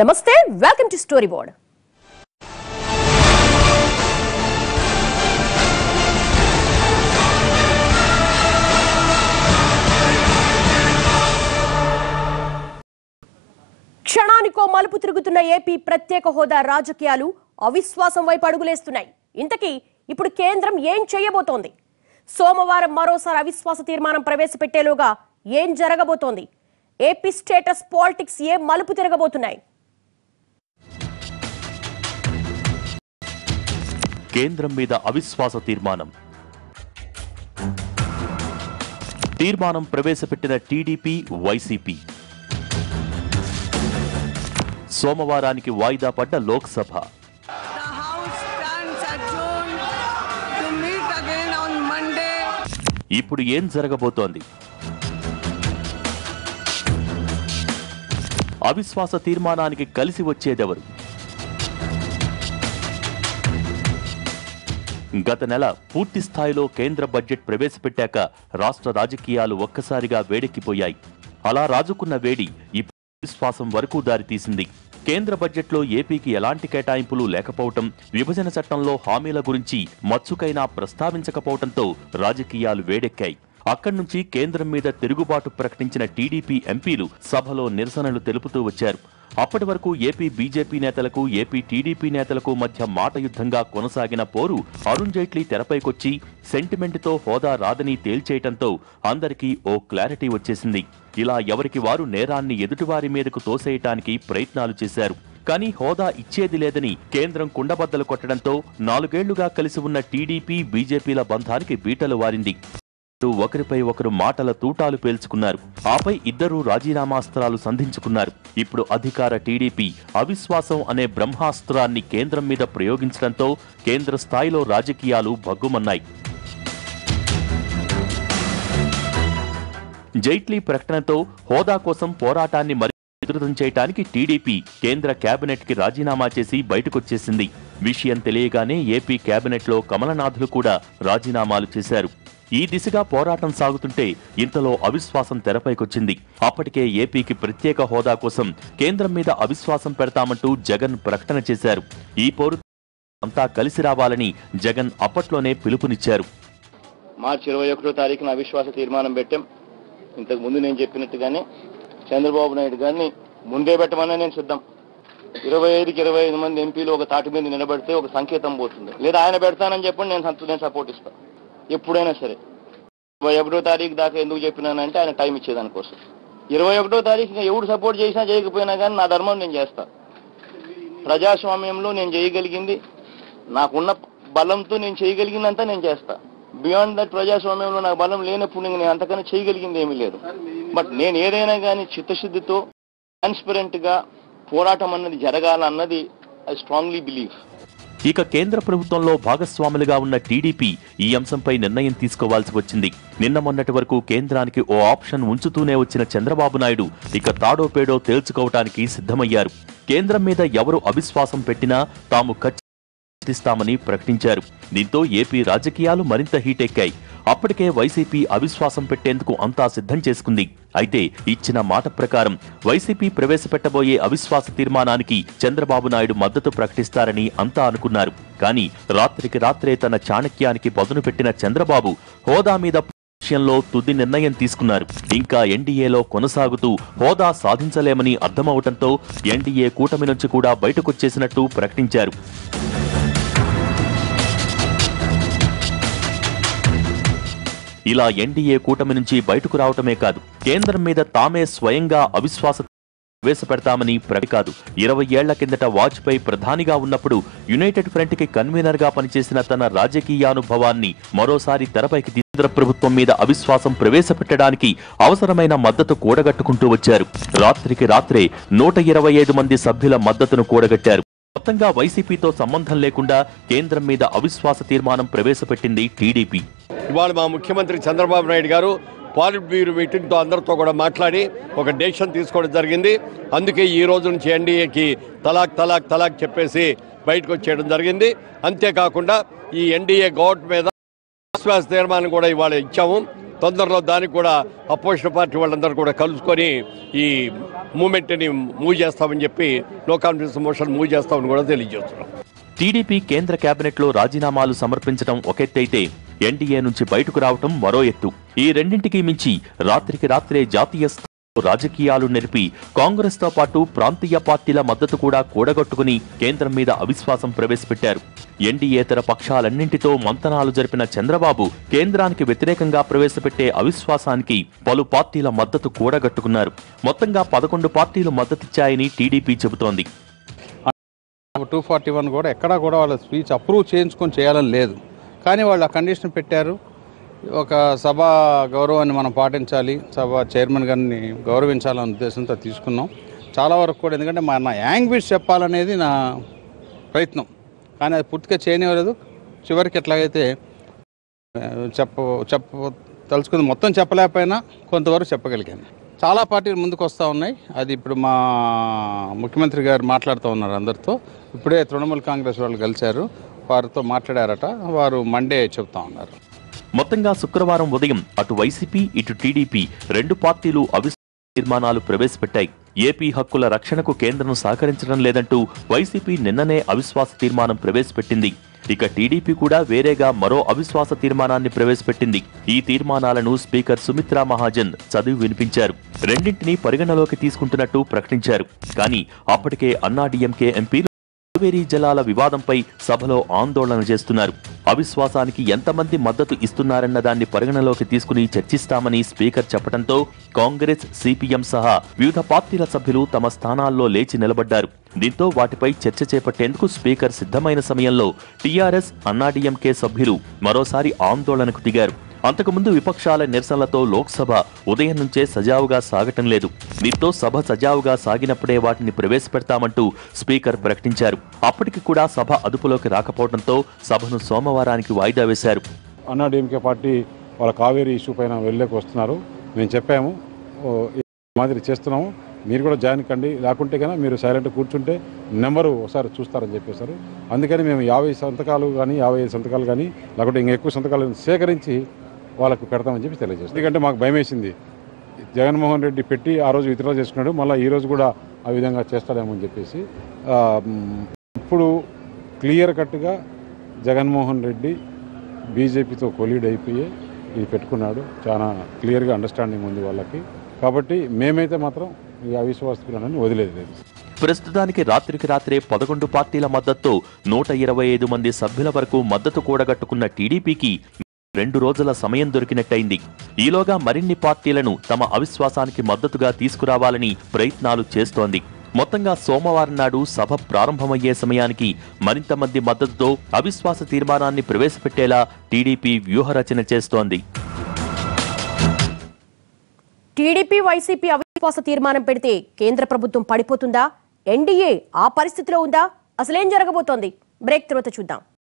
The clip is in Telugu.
నమస్తే, వెల్కమ్ టు స్టోరీ బోర్డ్. క్షణానికో మలుపు తిరుగుతున్న ఏపీ ప్రత్యేక హోదా రాజకీయాలు అవిశ్వాసం వైపు అడుగులేస్తున్నాయి. ఇంతకీ ఇప్పుడు కేంద్రం ఏం చేయబోతోంది? సోమవారం మరోసారి అవిశ్వాస తీర్మానం ప్రవేశపెట్టేలోగా ఏం జరగబోతోంది? ఏపీ స్టేటస్ పాలిటిక్స్ ఏ మలుపు తిరగబోతున్నాయి? కేంద్రం మీద అవిశ్వాస తీర్మానం ప్రవేశపెట్టిన టీడీపీ, వైసీపీ. సోమవారానికి వాయిదా పడ్డ లోక్సభ. ఇప్పుడు ఏం జరగబోతోంది? అవిశ్వాస తీర్మానానికి కలిసి వచ్చేదెవరు? గత నెల పూర్తి స్థాయిలో కేంద్ర బడ్జెట్ ప్రవేశపెట్టాక రాష్ట్ర రాజకీయాలు ఒక్కసారిగా వేడెక్కిపోయాయి. అలా రాజుకున్న వేడి ఇప్పుడు అవిశ్వాసం వరకు దారితీసింది. కేంద్ర బడ్జెట్లో ఏపీకి ఎలాంటి కేటాయింపులు లేకపోవటం, విభజన చట్టంలో హామీల గురించి మచ్చుకైనా ప్రస్తావించకపోవడంతో రాజకీయాలు వేడెక్కాయి. అక్కడి నుంచి కేంద్రం మీద తిరుగుబాటు ప్రకటించిన టీడీపీ ఎంపీలు సభలో నిరసనలు తెలుపుతూ వచ్చారు. అప్పటి వరకు ఏపీ బీజేపీ నేతలకు, ఏపీ టీడీపీ నేతలకు మధ్య మాట యుద్ధంగా కొనసాగిన పోరు అరుణ్ జైట్లీ తెరపైకొచ్చి సెంటిమెంట్తో హోదా రాదని తేల్చేయటంతో అందరికీ ఓ క్లారిటీ వచ్చేసింది. ఇలా ఎవరికి వారు నేరాన్ని ఎదుటివారి మీదకు తోసేయటానికి ప్రయత్నాలు చేశారు. కానీ హోదా ఇచ్చేది లేదని కేంద్రం కుండబద్దలు కొట్టడంతో 4 ఏళ్లుగా కలిసి ఉన్న టీడీపీ, బీజేపీల బంధానికి బీటలు వారింది. ఒకరిపై ఒకరు మాటల తూటాలు పేల్చుకున్నారు. ఆపై ఇద్దరూ రాజీనామాస్త్రాలు సంధించుకున్నారు. ఇప్పుడు అధికార టీడీపీ అవిశ్వాసం అనే బ్రహ్మాస్త్రాన్ని కేంద్రం మీద ప్రయోగించడంతో కేంద్ర స్థాయిలో రాజకీయాలు భగ్గుమన్నాయి. జైట్లీ ప్రకటనతో హోదా కోసం పోరాటాన్ని మరింత ఉధృతం చేయడానికి టీడీపీ కేంద్ర కేబినెట్ కి రాజీనామా చేసి బయటకొచ్చేసింది. విషయం తెలియగానే ఏపీ కేబినెట్లో కమలనాథులు కూడా రాజీనామాలు చేశారు. ఈ దిశగా పోరాటం సాగుతుంటే ఇంతలో అవిశ్వాసం తెరపైకొచ్చింది. అప్పటికే ఏపీకి ప్రత్యేక హోదా కోసం కేంద్రం మీద అవిశ్వాసం పెడతామంటూ జగన్ ప్రకటన చేశారు. ఈ పోరు అంతా కలిసి రావాలని జగన్ అప్పట్లోనే పిలుపునిచ్చారు. మార్చి 21వ తారీఖున అవిశ్వాస తీర్మానం పెట్టాం. ఇంతకు ముందు నేను చెప్పినట్టుగానే చంద్రబాబు నాయుడు గారిని ముందే పెట్టమన్నా నేను సిద్ధం. 25కి 25 మంది ఎంపీలు ఒక తాటి మీద నిలబడితే ఒక సంకేతం పోతుంది. లేదా ఆయన పెడతానని చెప్పండి, నేను సపోర్ట్ ఇస్తాను ఎప్పుడైనా సరే. 21వ తారీఖు దాకా ఎందుకు చెప్పినానంటే ఆయన టైం ఇచ్చేదానికోసం. 21వ తారీఖున ఎవరు సపోర్ట్ చేసినా చేయకపోయినా కానీ నా ధర్మం నేను చేస్తా. ప్రజాస్వామ్యంలో నేను చేయగలిగింది, నాకున్న బలంతో నేను చేయగలిగిందంతా నేను చేస్తా. బియాండ్ దట్ ప్రజాస్వామ్యంలో నాకు బలం లేనప్పుడు నేను అంతకన్నా చేయగలిగింది ఏమీ లేదు. బట్ నేను ఏదైనా కానీ చిత్తశుద్ధితో ట్రాన్స్పరెంట్ గా పోరాటం అన్నది జరగాలన్నది ఐ స్ట్రాంగ్లీ బిలీవ్. ఇక కేంద్ర ప్రభుత్వంలో భాగస్వాములుగా ఉన్న టీడీపీ ఈ అంశంపై నిర్ణయం తీసుకోవాల్సి వచ్చింది. నిన్న మొన్నటి వరకు కేంద్రానికి ఓ ఆప్షన్ ఉంచుతూనే వచ్చిన చంద్రబాబు నాయుడు ఇక తాడో పేడో తేల్చుకోవటానికి సిద్ధమయ్యారు. కేంద్రం మీద ఎవరు అవిశ్వాసం పెట్టినా తాము ఖచ్చితంగా ప్రకటించారు. దీంతో ఏపీ రాజకీయాలు మరింత హీటెక్కాయి. అప్పటికే వైసీపీ అవిశ్వాసం పెట్టేందుకు అంతా సిద్ధం చేసుకుంది. అయితే ఇచ్చిన మాట ప్రకారం వైసీపీ ప్రవేశపెట్టబోయే అవిశ్వాస తీర్మానానికి చంద్రబాబు నాయుడు మద్దతు ప్రకటిస్తారని అంతా అనుకున్నారు. కానీ రాత్రికి రాత్రే తన చాణక్యానికి పదును పెట్టిన చంద్రబాబు హోదా మీద విషయంలో తుది నిర్ణయం తీసుకున్నారు. ఇంకా ఎన్డీఏలో కొనసాగుతూ హోదా సాధించలేమని అర్థమవటంతో ఎన్డీఏ కూటమి నుంచి కూడా బయటకొచ్చేసినట్టు ప్రకటించారు. ఇలా ఎన్డీఏ కూటమి నుంచి బయటకు రావటమే కాదు, కేంద్రం మీద తామే స్వయంగా అవిశ్వాస ప్రవేశపెడతామని కాదు. 20 ఏళ్ల కిందట వాజ్పేయి ప్రధానిగా ఉన్నప్పుడు యునైటెడ్ ఫ్రంట్ కి కన్వీనర్ గా పనిచేసిన తన రాజకీయానుభవాన్ని మరోసారి తెరపైకి కేంద్ర ప్రభుత్వం మీద అవిశ్వాసం ప్రవేశపెట్టడానికి అవసరమైన మద్దతు కూడగట్టుకుంటూ వచ్చారు. రాత్రికి రాత్రే 125 మంది సభ్యుల మద్దతును కూడగట్టారు. మొత్తంగా వైసీపీతో సంబంధం లేకుండా కేంద్రం మీద అవిశ్వాస తీర్మానం ప్రవేశపెట్టింది టీడీపీ. ఇవాళ మా ముఖ్యమంత్రి చంద్రబాబు నాయుడు గారు పాలిట్ బ్యూరో మీటింగ్తో అందరితో కూడా మాట్లాడి ఒక డెసిషన్ తీసుకోవడం జరిగింది. అందుకే ఈ రోజు నుంచి ఎన్డీఏకి తలాక్ చెప్పేసి బయటకు వచ్చేయడం జరిగింది. అంతేకాకుండా ఈ ఎన్డీఏ గవర్నమెంట్ మీద అవిశ్వాస తీర్మానం కూడా ఇవాళ ఇచ్చాము. తొందరలో దానికి కూడా అపోజిషన్ పార్టీ వాళ్ళందరూ కూడా కలుసుకొని ఈ మూమెంట్ని మూవ్ చేస్తామని చెప్పి నో కాన్ఫిడెన్స్ మోషన్ మూవ్ చేస్తామని కూడా తెలియజేస్తున్నాం. టీడీపీ కేంద్ర కేబినెట్లో రాజీనామాలు సమర్పించడం ఒకెత్తైతే ఎన్డీఏ నుంచి బయటకు రావటం మరో ఎత్తు. ఈ రెండింటికి మించి రాత్రికి రాత్రే జాతీయ స్థాయిలో రాజకీయాలు నెరిపి కాంగ్రెస్తో పాటు ప్రాంతీయ పార్టీల మద్దతు కూడా కూడగట్టుకుని కేంద్రం మీద అవిశ్వాసం ప్రవేశపెట్టారు. ఎన్డీయేతర పక్షాలన్నింటితో మంతనాలు జరిపిన చంద్రబాబు కేంద్రానికి వ్యతిరేకంగా ప్రవేశపెట్టే అవిశ్వాసానికి పలు పార్టీల మద్దతు కూడగట్టుకున్నారు. మొత్తంగా 11 పార్టీలు మద్దతిచ్చాయని టీడీపీ చెబుతోంది. 241 కూడా ఎక్కడా కూడా వాళ్ళ స్పీచ్ అప్రూవ్ చేయించుకొని చేయాలని లేదు, కానీ వాళ్ళు ఆ కండిషన్ పెట్టారు. ఒక సభ గౌరవాన్ని మనం పాటించాలి, సభ చైర్మన్ గారిని గౌరవించాలనే ఉద్దేశంతో తీసుకున్నాం. చాలా వరకు కూడా ఎందుకంటే నా యాంగ్విష్ చెప్పాలనేది నా ప్రయత్నం, కానీ అది పూర్తిగా చేయనివ్వలేదు. చివరికి ఎట్లాగైతే తలుచుకుంది మొత్తం చెప్పలేకపోయినా కొంతవరకు చెప్పగలిగాను. చాలా పార్టీలు ముందుకు వస్తూ ఉన్నాయి. అది ఇప్పుడు మా ముఖ్యమంత్రి గారు మాట్లాడుతూ ఉన్నారు అందరితో. ఇప్పుడే తృణమూల్ కాంగ్రెస్ వాళ్ళు కలిశారు, వారితో మాట్లాడారట. వారు మండే చెప్తా ఉన్నారు. మొత్తంగా శుక్రవారం ఉదయం అటు వైసీపీ ఇటు టీడీపీ రెండు పార్టీలు అవిశ్వాస తీర్మానాలు ప్రవేశపెట్టాయి. ఏపీ హక్కుల రక్షణకు కేంద్రం సహకరించడం లేదంటూ వైసీపీ నిన్ననే అవిశ్వాస తీర్మానం ప్రవేశపెట్టింది. ఇక టీడీపీ కూడా వేరేగా మరో అవిశ్వాస తీర్మానాన్ని ప్రవేశపెట్టింది. ఈ తీర్మానాలను స్పీకర్ సుమిత్రా మహాజన్ చదివి వినిపించారు. రెండింటినీ పరిగణలోకి తీసుకుంటున్నట్టు ప్రకటించారు. కానీ అప్పటికే అన్నాడీఎంకే ఎంపీలు కావేరీ జలాల వివాదంపై సభలో ఆందోళన చేస్తున్నారు. అవిశ్వాసానికి ఎంతమంది మద్దతు ఇస్తున్నారన్న దాన్ని పరిగణలోకి తీసుకుని చర్చిస్తామని స్పీకర్ చెప్పడంతో కాంగ్రెస్, సిపిఎం సహా వివిధ పార్టీల సభ్యులు తమ స్థానాల్లో లేచి నిలబడ్డారు. దీంతో వాటిపై చర్చ చేపట్టేందుకు స్పీకర్ సిద్ధమైన సమయంలో టీఆర్ఎస్, అన్నాడీఎంకే సభ్యులు మరోసారి ఆందోళనకు దిగారు. అంతకుముందు విపక్షాల నిరసనలతో లోక్సభ ఉదయం నుంచే సజావుగా సాగటం లేదు. దీంతో సభ సజావుగా సాగినప్పుడే వాటిని ప్రవేశపెడతామంటూ స్పీకర్ ప్రకటించారు. అప్పటికి కూడా సభ అదుపులోకి రాకపోవడంతో సభను సోమవారానికి వాయిదా వేశారు. అన్నాడీఎంకే పార్టీ వాళ్ళ కావేరీ ఇష్యూ పైన వెళ్ళలేక వస్తున్నారు. మేము చెప్పాము, మాదిరి చేస్తున్నాము, మీరు కూడా జాయిన్ కండి, లేకుంటే కన్నా మీరు సైలెంట్ కూర్చుంటే నెంబరు ఒకసారి చూస్తారని చెప్పేశారు. అందుకని మేము 50 సంతకాలు కానీ 55 సంతకాలు కానీ లేకుంటే ఇంకా ఎక్కువ సంతకాలు సేకరించి వాళ్ళకు పెడతామని చెప్పి తెలియజేస్తాం. ఎందుకంటే మాకు భయం వేసింది, జగన్మోహన్ రెడ్డి పెట్టి ఆ రోజు విత్డ్రా చేసుకున్నాడు, మళ్ళీ ఈ రోజు కూడా ఆ విధంగా చేస్తాడేమో అని చెప్పేసి. ఇప్పుడు క్లియర్ కట్గా జగన్మోహన్ రెడ్డి బీజేపీతో కొలీడ్ అయిపోయి ఇది పెట్టుకున్నాడు. చాలా క్లియర్గా అండర్స్టాండింగ్ ఉంది వాళ్ళకి. కాబట్టి మేమైతే మాత్రం ఈ అవిశ్వాస తీర్మానాన్ని వదిలేదు లేదు. ప్రస్తుతానికి రాత్రికి రాత్రే 11 పార్టీల మద్దతుతో 125 మంది సభ్యుల వరకు మద్దతు కూడగట్టుకున్న టీడీపీకి 2 రోజుల సమయం దొరికినట్టయింది. ఈలోగా మరిన్ని పార్టీలను తమ అవిశ్వాసానికి మద్దతుగా తీసుకురావాలని ప్రయత్నాలు చేస్తోంది. మొత్తంగా సోమవారం నాడు సభ ప్రారంభమయ్యే సమయానికి మరింత మంది మద్దతుతో అవిశ్వాస తీర్మానాన్ని ప్రవేశపెట్టేలా టీడీపీ వ్యూహరచన చేస్తోంది. టీడీపీ, వైసీపీ అవిశ్వాస తీర్మానం పెడితే కేంద్ర ప్రభుత్వం పడిపోతుందా? ఎన్డీఏ ఆ పరిస్థితిలో ఉందా? అసలేం జరగబోతోంది? బ్రేక్ తర్వాత చూద్దాం.